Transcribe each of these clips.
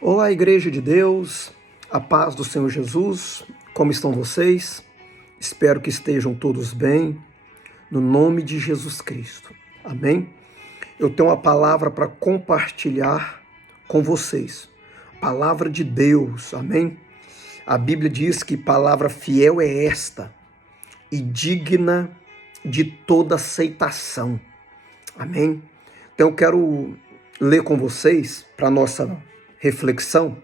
Olá, Igreja de Deus, a paz do Senhor Jesus, como estão vocês? Espero que estejam todos bem, no nome de Jesus Cristo, amém? Eu tenho uma palavra para compartilhar com vocês, palavra de Deus, amém? A Bíblia diz que palavra fiel é esta e digna de toda aceitação, amém? Então eu quero ler com vocês, para nossa reflexão,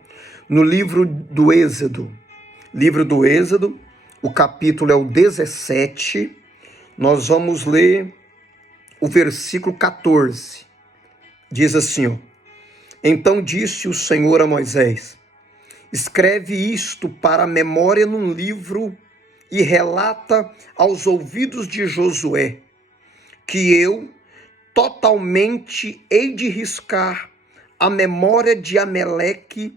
no livro do Êxodo. Livro do Êxodo, o capítulo é o 17, nós vamos ler o versículo 14. Diz assim, ó: Então disse o Senhor a Moisés: escreve isto para a memória num livro e relata aos ouvidos de Josué, que eu totalmente hei de riscar a memória de Ameleque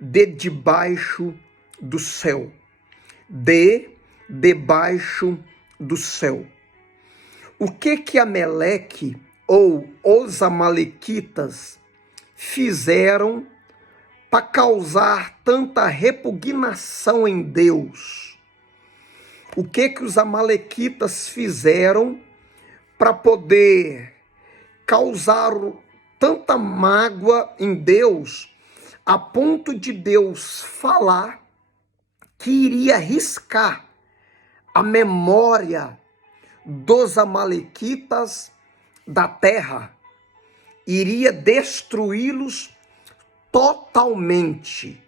de debaixo do céu. Debaixo do céu. O que Ameleque ou os amalequitas fizeram para causar tanta repugnação em Deus? O que os amalequitas fizeram para poder causar tanta mágoa em Deus, a ponto de Deus falar que iria riscar a memória dos amalequitas da terra, iria destruí-los totalmente.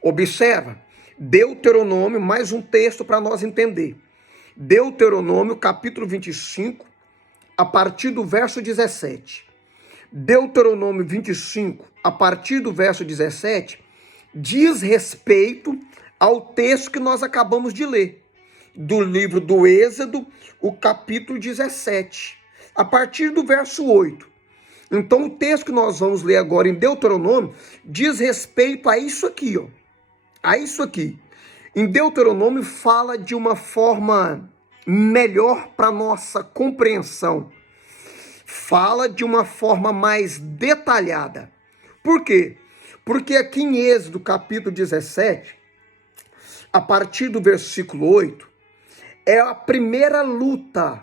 Observa, Deuteronômio, mais um texto para nós entender. Deuteronômio, capítulo 25, a partir do verso 17. Deuteronômio 25, a partir do verso 17, diz respeito ao texto que nós acabamos de ler, do livro do Êxodo, o capítulo 17, a partir do verso 8. Então, o texto que nós vamos ler agora em Deuteronômio diz respeito a isso aqui, ó. A isso aqui. Em Deuteronômio fala de uma forma melhor para nossa compreensão. Fala de uma forma mais detalhada. Por quê? Porque aqui em Êxodo, capítulo 17, a partir do versículo 8, é a primeira luta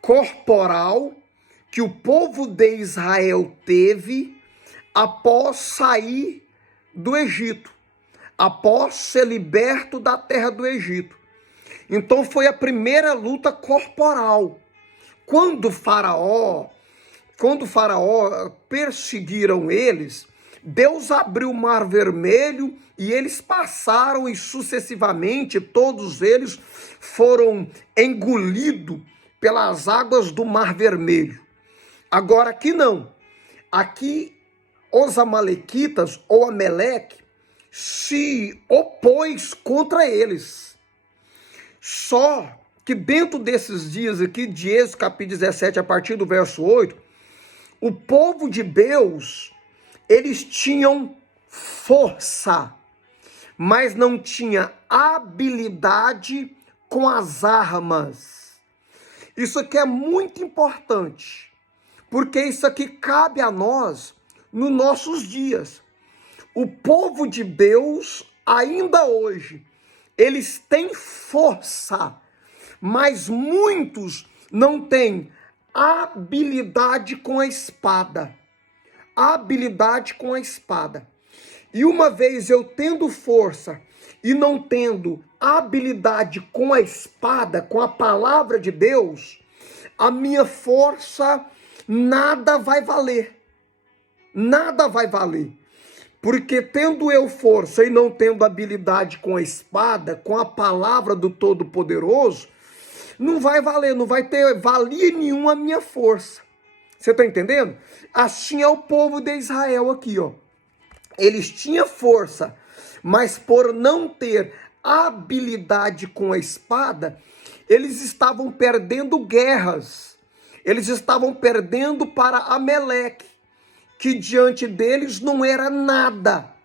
corporal que o povo de Israel teve após sair do Egito, após ser liberto da terra do Egito. Então foi a primeira luta corporal. Quando o faraó perseguiram eles, Deus abriu o mar vermelho e eles passaram e sucessivamente todos eles foram engolidos pelas águas do mar vermelho. Agora aqui não. Aqui os amalequitas ou Ameleque se opôs contra eles. Só que dentro desses dias aqui, de Êxodo capítulo 17, a partir do verso 8, o povo de Deus, eles tinham força, mas não tinha habilidade com as armas. Isso aqui é muito importante, porque isso aqui cabe a nós nos nossos dias. O povo de Deus, ainda hoje, eles têm força, mas muitos não têm habilidade com a espada. Habilidade com a espada. E uma vez eu tendo força e não tendo habilidade com a espada, com a palavra de Deus, a minha força nada vai valer. Nada vai valer. Porque tendo eu força e não tendo habilidade com a espada, com a palavra do Todo-Poderoso, não vai valer, não vai ter valia nenhuma a minha força. Você está entendendo? Assim é o povo de Israel aqui, ó. Eles tinham força, mas por não ter habilidade com a espada, eles estavam perdendo guerras. Eles estavam perdendo para Ameleque, que diante deles não era nada.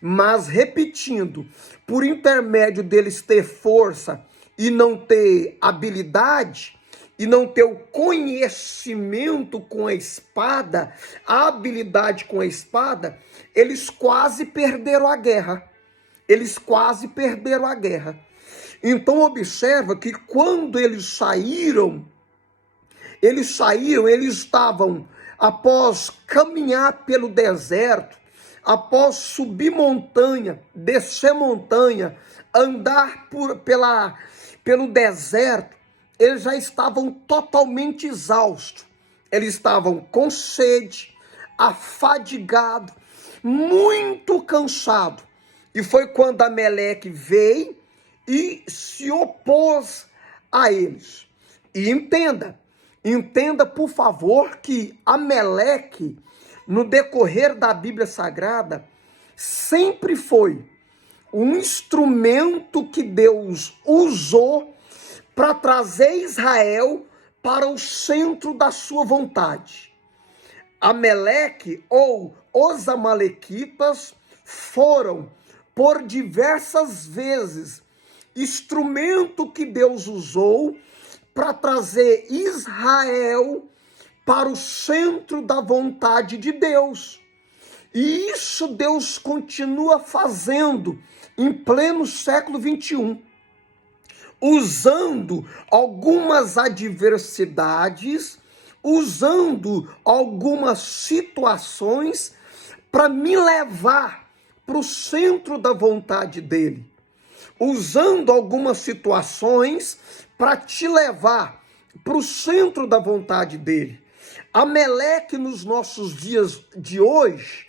Mas, repetindo, por intermédio deles ter força e não ter habilidade, e não ter o conhecimento com a espada, a habilidade com a espada, eles quase perderam a guerra. Eles quase perderam a guerra. Então observa que quando eles saíram, eles estavam, após caminhar pelo deserto, após subir montanha, descer montanha, andar pelo deserto, eles já estavam totalmente exaustos. Eles estavam com sede, afadigados, muito cansados. E foi quando Ameleque veio e se opôs a eles. E entenda por favor que Ameleque, no decorrer da Bíblia Sagrada, sempre foi um instrumento que Deus usou para trazer Israel para o centro da sua vontade. Ameleque ou os amalequitas foram, por diversas vezes, instrumento que Deus usou para trazer Israel para o centro da vontade de Deus. E isso Deus continua fazendo em pleno século 21, usando algumas adversidades, usando algumas situações para me levar para o centro da vontade dele, usando algumas situações para te levar para o centro da vontade dele. Ameleque nos nossos dias de hoje,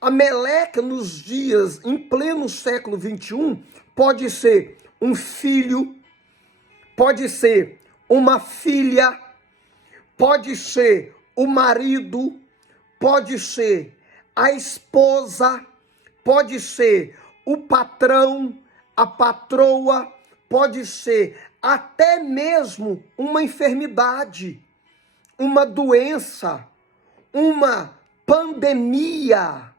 Ameleque nos dias em pleno século 21, pode ser um filho, pode ser uma filha, pode ser o marido, pode ser a esposa, pode ser o patrão, a patroa, pode ser até mesmo uma enfermidade, uma doença, uma pandemia.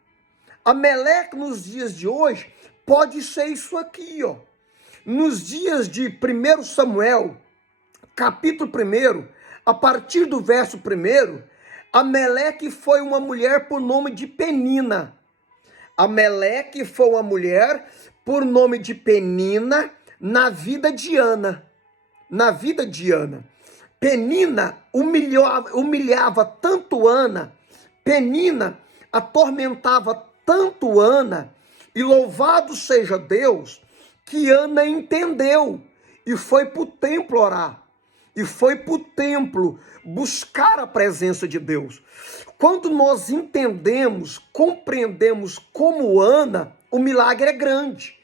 Ameleque nos dias de hoje pode ser isso aqui, ó. Nos dias de 1 Samuel, capítulo 1, a partir do verso 1, Ameleque foi uma mulher por nome de Penina. Ameleque foi uma mulher por nome de Penina na vida de Ana. Na vida de Ana. Penina humilhava tanto Ana, Penina atormentava tanto Ana, e louvado seja Deus, que Ana entendeu e foi para o templo orar, e foi para o templo buscar a presença de Deus. Quando nós entendemos, compreendemos como Ana, o milagre é grande,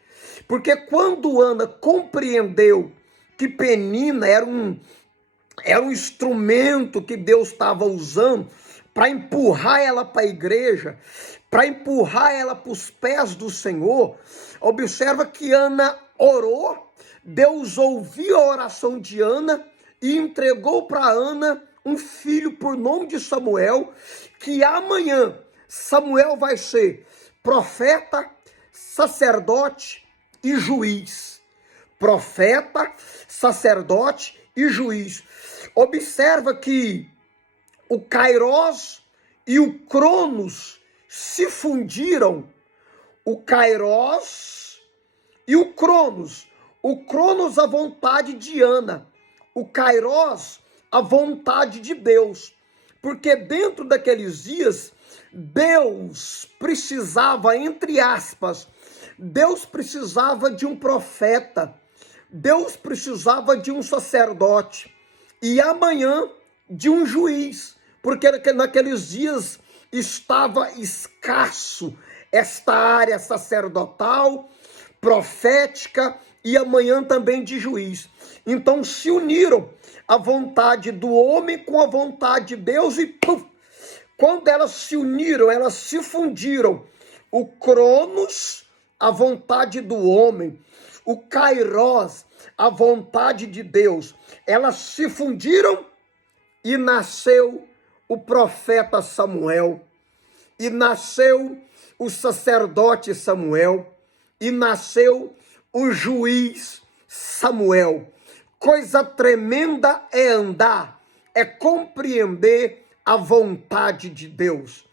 porque quando Ana compreendeu que Penina era um instrumento que Deus estava usando para empurrar ela para a igreja, para empurrar ela para os pés do Senhor, observa que Ana orou, Deus ouviu a oração de Ana e entregou para Ana um filho por nome de Samuel, que amanhã Samuel vai ser profeta, sacerdote e juiz. Profeta, sacerdote e juiz. Observa que o Kairos e o Cronos se fundiram. O Kairos e o Cronos. O Cronos, a vontade de Ana. O Kairos, a vontade de Deus. Porque dentro daqueles dias, Deus precisava, entre aspas, Deus precisava de um profeta. Deus precisava de um sacerdote e amanhã de um juiz, porque naqueles dias estava escasso esta área sacerdotal, profética e amanhã também de juiz. Então se uniram a vontade do homem com a vontade de Deus e puf, quando elas se uniram, elas se fundiram. O Cronos, a vontade do homem, o Kairos, a vontade de Deus, elas se fundiram e nasceu o profeta Samuel, e nasceu o sacerdote Samuel, e nasceu o juiz Samuel. Coisa tremenda é andar é compreender a vontade de Deus.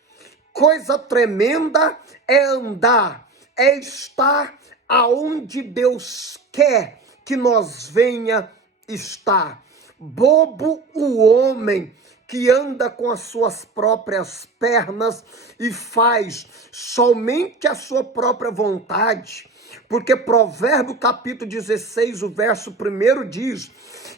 Coisa tremenda é andar, é estar aonde Deus quer que nós venha estar. Bobo o homem que anda com as suas próprias pernas e faz somente a sua própria vontade, porque Provérbio capítulo 16, o verso 1 diz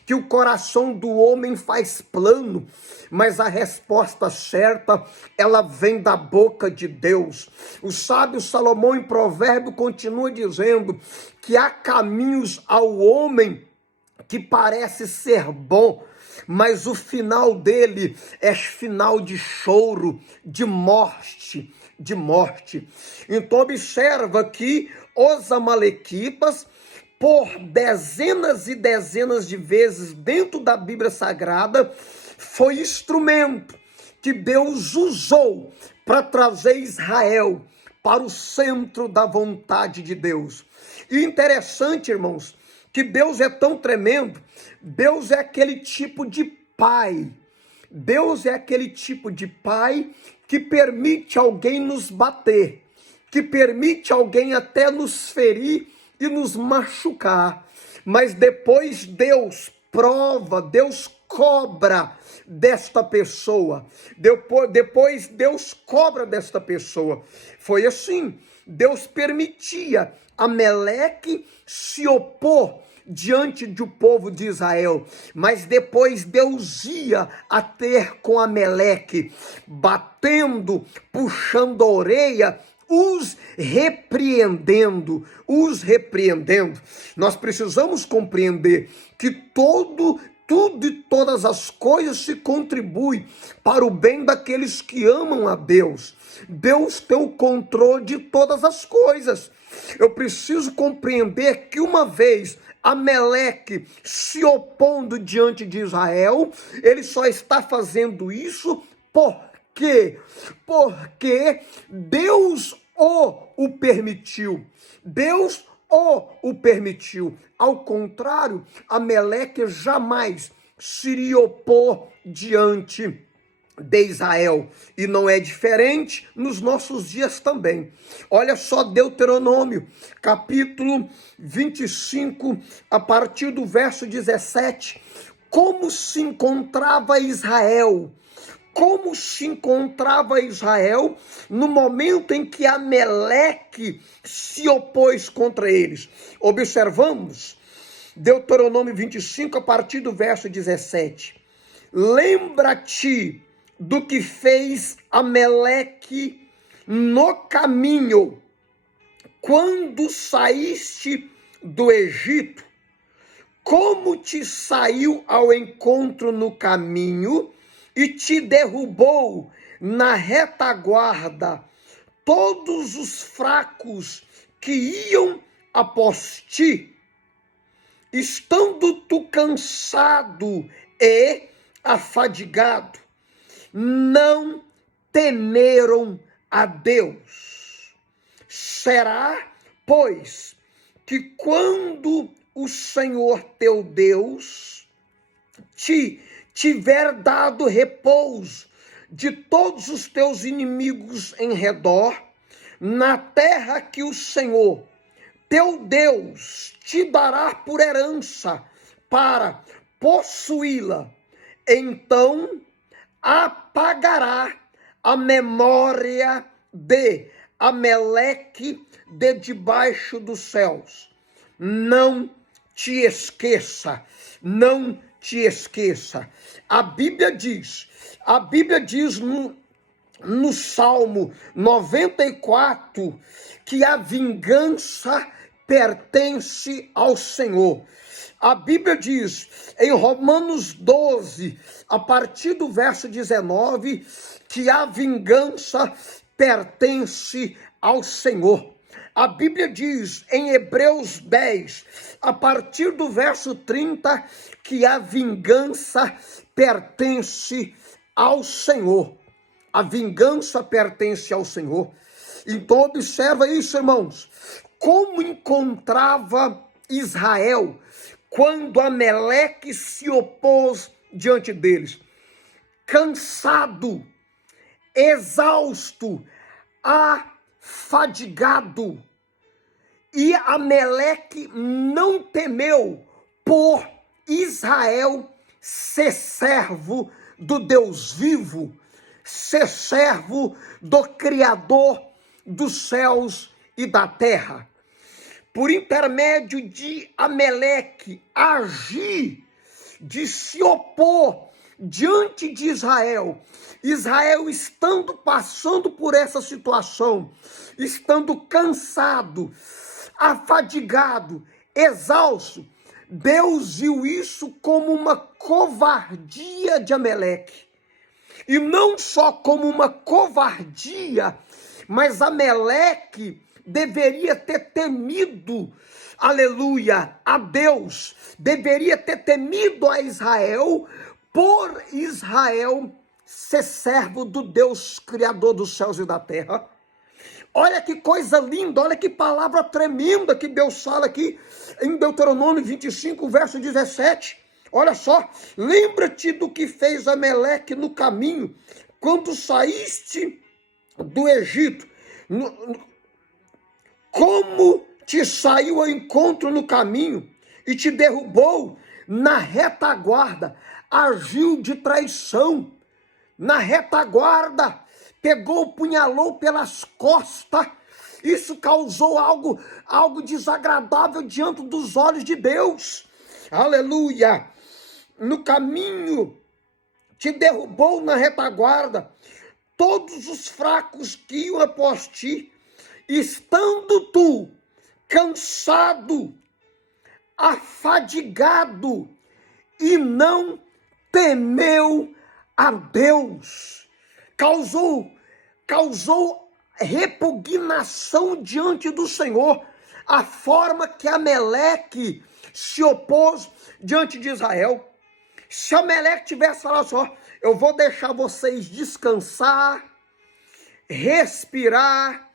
que o coração do homem faz plano, mas a resposta certa, ela vem da boca de Deus. O sábio Salomão em Provérbio continua dizendo que há caminhos ao homem que parece ser bom, mas o final dele é final de choro, de morte, de morte. Então observa que os amalequitas, por dezenas e dezenas de vezes dentro da Bíblia Sagrada, foi instrumento que Deus usou para trazer Israel para o centro da vontade de Deus. E interessante, irmãos, que Deus é tão tremendo, Deus é aquele tipo de pai. Deus é aquele tipo de pai que permite alguém nos bater, que permite alguém até nos ferir e nos machucar. Mas depois Deus prova, Deus cobra desta pessoa. Depois Deus cobra desta pessoa. Foi assim. Deus permitia Amaleque se opor diante do povo de Israel, mas depois Deus ia a ter com Amaleque, batendo, puxando a orelha, os repreendendo. Nós precisamos compreender que tudo e todas as coisas se contribuem para o bem daqueles que amam a Deus. Deus tem o controle de todas as coisas. Eu preciso compreender que uma vez Amaleque se opondo diante de Israel, ele só está fazendo isso por quê? Porque Deus o permitiu. Deus o permitiu. Ao contrário, Amaleque jamais se iria opor diante de Israel. E não é diferente nos nossos dias também. Olha só Deuteronômio, capítulo 25, a partir do verso 17. Como se encontrava Israel? Como se encontrava Israel no momento em que Amaleque se opôs contra eles? Observamos Deuteronômio 25, a partir do verso 17. Lembra-te do que fez Amaleque no caminho, quando saíste do Egito, como te saiu ao encontro no caminho e te derrubou na retaguarda todos os fracos que iam após ti, estando tu cansado e afadigado, não temeram a Deus. Será, pois, que quando o Senhor teu Deus te tiver dado repouso de todos os teus inimigos em redor, na terra que o Senhor teu Deus te dará por herança para possuí-la, então apagará a memória de Amaleque de debaixo dos céus. Não te esqueça, não te esqueça. A Bíblia diz no Salmo 94 que a vingança pertence ao Senhor. A Bíblia diz em Romanos 12, a partir do verso 19, que a vingança pertence ao Senhor. A Bíblia diz em Hebreus 10, a partir do verso 30, que a vingança pertence ao Senhor. A vingança pertence ao Senhor. Então observa isso, irmãos. Como encontrava Israel quando Amaleque se opôs diante deles? cansado, exausto, afadigado. E Ameleque não temeu por Israel ser servo do Deus vivo, ser servo do Criador dos céus e da terra. Por intermédio de Ameleque agir, de se opor diante de Israel, Israel estando passando por essa situação, estando cansado, afadigado, exausto, Deus viu isso como uma covardia de Ameleque. E não só como uma covardia, mas Ameleque deveria ter temido, aleluia, a Deus, deveria ter temido a Israel, por Israel ser servo do Deus Criador dos céus e da terra. Olha que coisa linda, olha que palavra tremenda que Deus fala aqui em Deuteronômio 25, verso 17. Olha só, lembra-te do que fez Ameleque no caminho, quando saíste do Egito, como te saiu ao encontro no caminho e te derrubou na retaguarda, agiu de traição, na retaguarda, pegou, punhalou pelas costas. Isso causou algo desagradável diante dos olhos de Deus. Aleluia! No caminho te derrubou na retaguarda, todos os fracos que iam após ti, estando tu cansado, afadigado, e não temeu a Deus. Causou repugnação diante do Senhor, a forma que Ameleque se opôs diante de Israel. Se Ameleque tivesse falado só, eu vou deixar vocês descansar, respirar,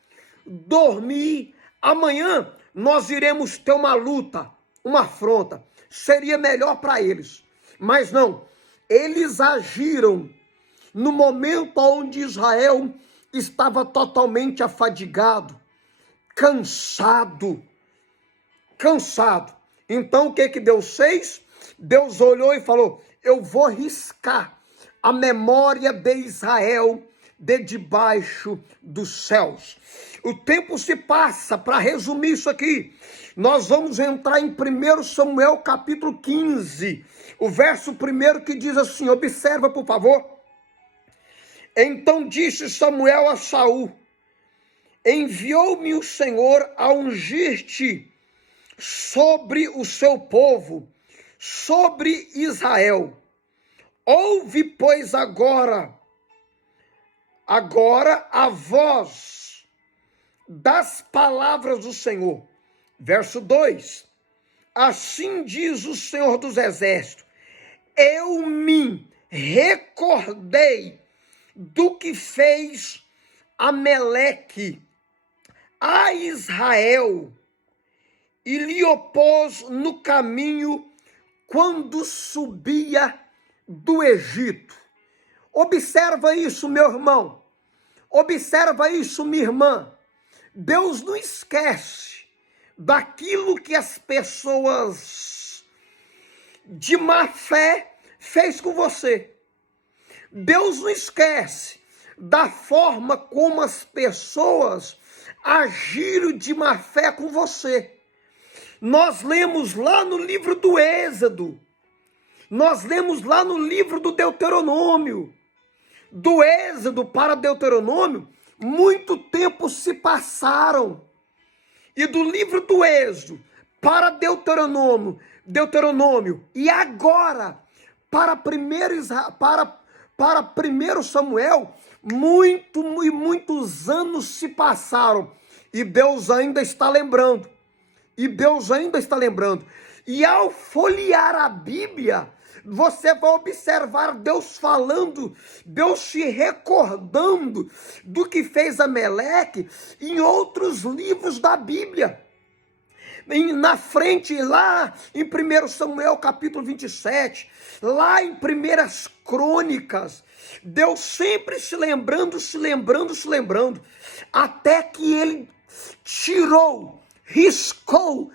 dormir, amanhã nós iremos ter uma luta, uma afronta, seria melhor para eles. Mas não, eles agiram no momento onde Israel estava totalmente afadigado, cansado. Então o que Deus fez? Deus olhou e falou, eu vou riscar a memória de Israel de debaixo dos céus. O tempo se passa, para resumir isso aqui, nós vamos entrar em 1 Samuel capítulo 15, o verso 1 que diz assim, observa por favor. Então disse Samuel a Saul, enviou-me o Senhor a ungir-te sobre o seu povo, sobre Israel. Ouve, pois, agora a voz das palavras do Senhor. Verso 2. Assim diz o Senhor dos Exércitos, eu me recordei do que fez Ameleque a Israel e lhe opôs no caminho quando subia do Egito. Observa isso, meu irmão. Observa isso, minha irmã. Deus não esquece daquilo que as pessoas de má fé fez com você. Deus não esquece da forma como as pessoas agiram de má fé com você. Nós lemos lá no livro do Êxodo, nós lemos lá no livro do Deuteronômio. Do Êxodo para Deuteronômio, muito tempo se passaram. E do livro do Êxodo para Deuteronômio, e agora para 1 Samuel, muitos anos se passaram. E Deus ainda está lembrando. E ao folhear a Bíblia, você vai observar Deus falando, Deus se recordando do que fez Ameleque em outros livros da Bíblia. na frente, lá em 1 Samuel capítulo 27, lá em 1 Crônicas, Deus sempre se lembrando, até que ele riscou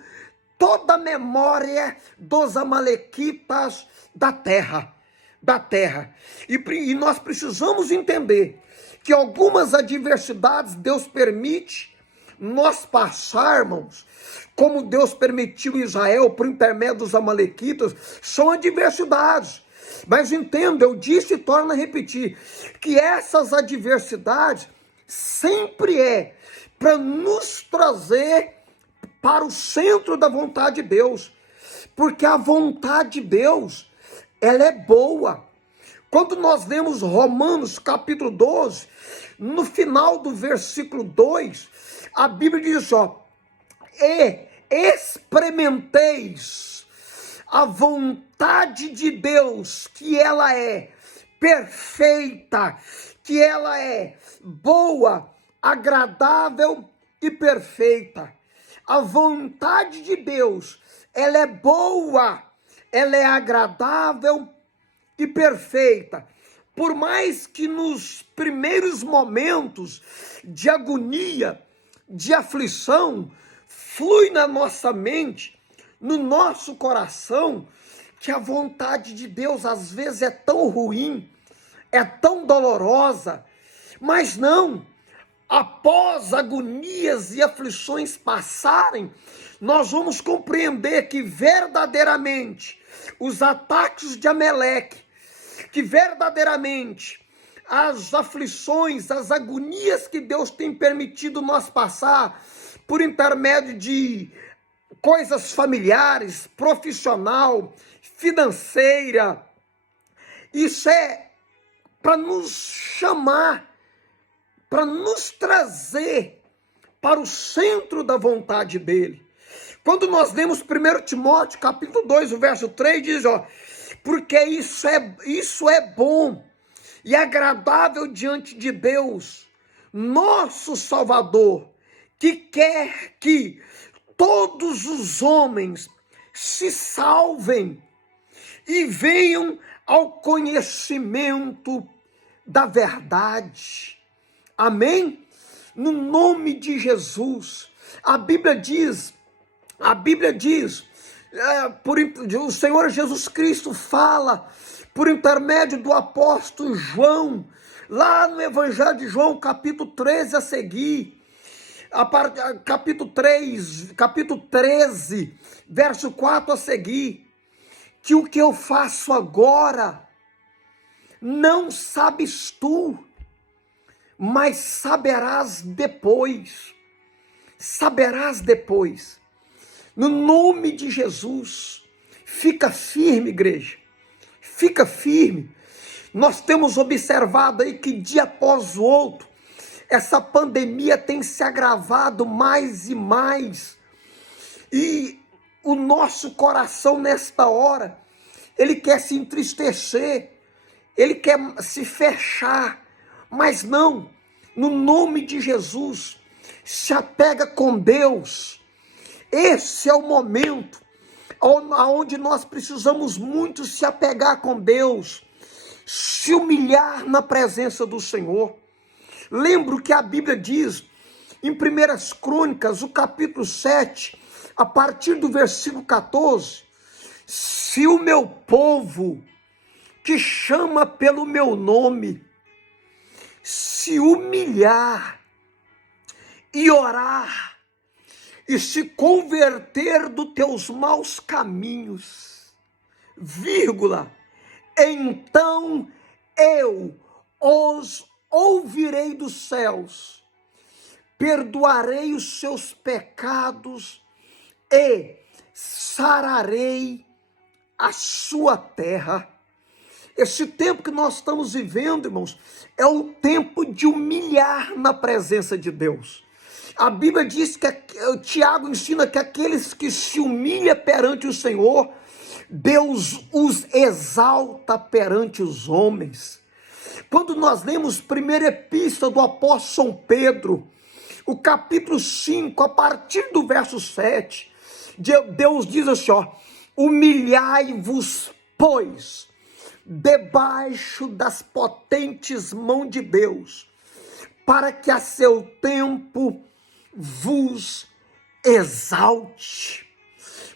toda a memória dos amalequitas da terra. E nós precisamos entender que algumas adversidades Deus permite nós passarmos, como Deus permitiu Israel por intermédio dos amalequitas, são adversidades. Mas entenda, eu disse e torno a repetir, que essas adversidades sempre é para nos trazer para o centro da vontade de Deus, porque a vontade de Deus, ela é boa. Quando nós lemos Romanos capítulo 12, no final do versículo 2, a Bíblia diz, e experimenteis a vontade de Deus, que ela é perfeita, que ela é boa, agradável e perfeita. A vontade de Deus, ela é boa, ela é agradável e perfeita. Por mais que nos primeiros momentos de agonia, de aflição, flui na nossa mente, no nosso coração, que a vontade de Deus às vezes é tão ruim, é tão dolorosa, mas não. Após agonias e aflições passarem, nós vamos compreender que verdadeiramente os ataques de Amaleque, que verdadeiramente as aflições, as agonias que Deus tem permitido nós passar por intermédio de coisas familiares, profissional, financeira, isso é para nos chamar, para nos trazer para o centro da vontade dele. Quando nós lemos 1 Timóteo, capítulo 2, o verso 3, diz, porque isso é bom e agradável diante de Deus, nosso Salvador, que quer que todos os homens se salvem e venham ao conhecimento da verdade. Amém? No nome de Jesus. A Bíblia diz, o Senhor Jesus Cristo fala por intermédio do apóstolo João, lá no Evangelho de João, capítulo 13 a seguir, capítulo 13, verso 4 a seguir, que o que eu faço agora, não sabes tu, mas saberás depois. No nome de Jesus, fica firme, igreja, fica firme. Nós temos observado aí que dia após o outro, essa pandemia tem se agravado mais e mais, e o nosso coração nesta hora, ele quer se entristecer, ele quer se fechar, mas não, no nome de Jesus, se apega com Deus. Esse é o momento onde nós precisamos muito se apegar com Deus, se humilhar na presença do Senhor. Lembro que a Bíblia diz, em 1 Crônicas, o capítulo 7, a partir do versículo 14, se o meu povo, que chama pelo meu nome, se humilhar e orar, e se converter dos teus maus caminhos, então eu os ouvirei dos céus, perdoarei os seus pecados e sararei a sua terra. Esse tempo que nós estamos vivendo, irmãos, é o tempo de humilhar na presença de Deus. A Bíblia diz que, Tiago ensina que aqueles que se humilham perante o Senhor, Deus os exalta perante os homens. Quando nós lemos primeira epístola do apóstolo São Pedro, o capítulo 5, a partir do verso 7, Deus diz assim, ó, humilhai-vos, pois, debaixo das potentes mãos de Deus, para que a seu tempo vos exalte.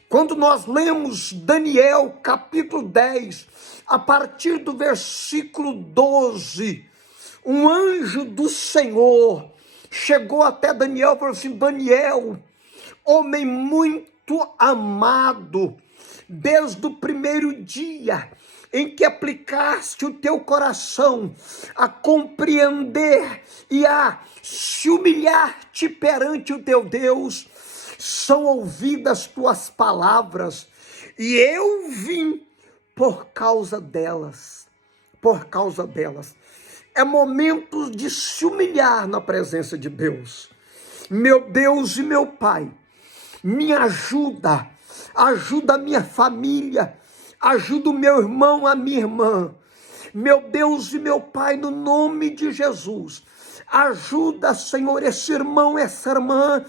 Quando nós lemos Daniel capítulo 10, a partir do versículo 12, um anjo do Senhor chegou até Daniel e falou assim: Daniel, homem muito amado, desde o primeiro dia em que aplicaste o teu coração a compreender e a se humilhar-te perante o teu Deus, são ouvidas tuas palavras, e eu vim por causa delas, É momento de se humilhar na presença de Deus. Meu Deus e meu Pai, me ajuda a minha família, ajuda o meu irmão, a minha irmã. Meu Deus e meu Pai, no nome de Jesus, ajuda, Senhor, esse irmão, essa irmã,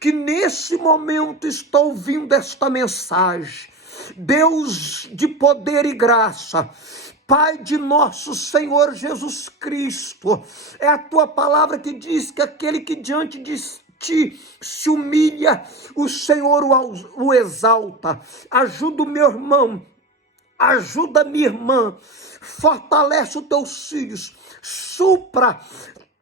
que nesse momento está ouvindo esta mensagem. Deus de poder e graça, Pai de nosso Senhor Jesus Cristo, é a tua palavra que diz que aquele que diante de ti se humilha, o Senhor o exalta. Ajuda o meu irmão, ajuda a minha irmã, fortalece os teus filhos, supra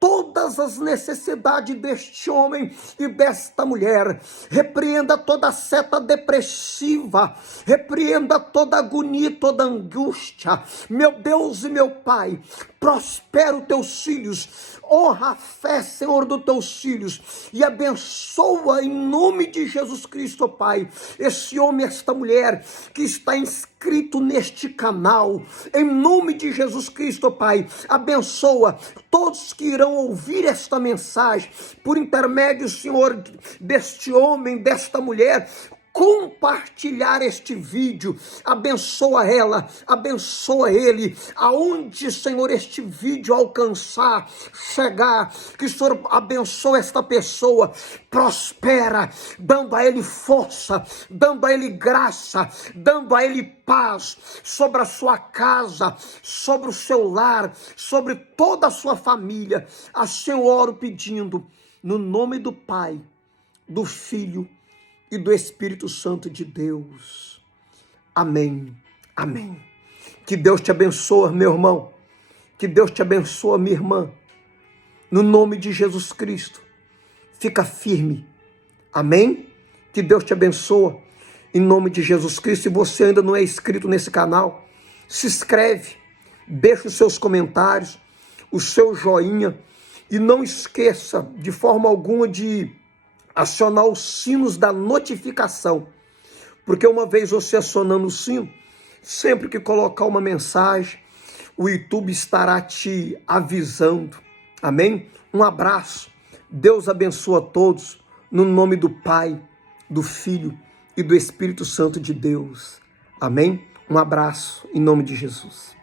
todas as necessidades deste homem e desta mulher. Repreenda toda seta depressiva, repreenda toda agonia, toda angústia. Meu Deus e meu Pai, prospera os teus filhos, honra a fé, Senhor, dos teus filhos, e abençoa em nome de Jesus Cristo, Pai, esse homem, esta mulher que está inscrito neste canal, em nome de Jesus Cristo, Pai. Abençoa todos que irão ouvir esta mensagem por intermédio, Senhor, deste homem, desta mulher. Compartilhar este vídeo, abençoa ela, abençoa ele, aonde, Senhor, este vídeo alcançar, chegar, que o Senhor abençoe esta pessoa, prospera, dando a ele força, dando a ele graça, dando a ele paz sobre a sua casa, sobre o seu lar, sobre toda a sua família. Assim eu oro pedindo, no nome do Pai, do Filho e do Espírito Santo de Deus. Amém, amém. Que Deus te abençoe, meu irmão. Que Deus te abençoe, minha irmã. No nome de Jesus Cristo, fica firme. Amém? Que Deus te abençoe, em nome de Jesus Cristo. Se você ainda não é inscrito nesse canal, se inscreve, deixa os seus comentários, o seu joinha, e não esqueça de forma alguma de acionar os sinos da notificação, porque uma vez você acionando o sino, sempre que colocar uma mensagem, o YouTube estará te avisando. Amém? Um abraço, Deus abençoa a todos, no nome do Pai, do Filho e do Espírito Santo de Deus. Amém? Um abraço, em nome de Jesus.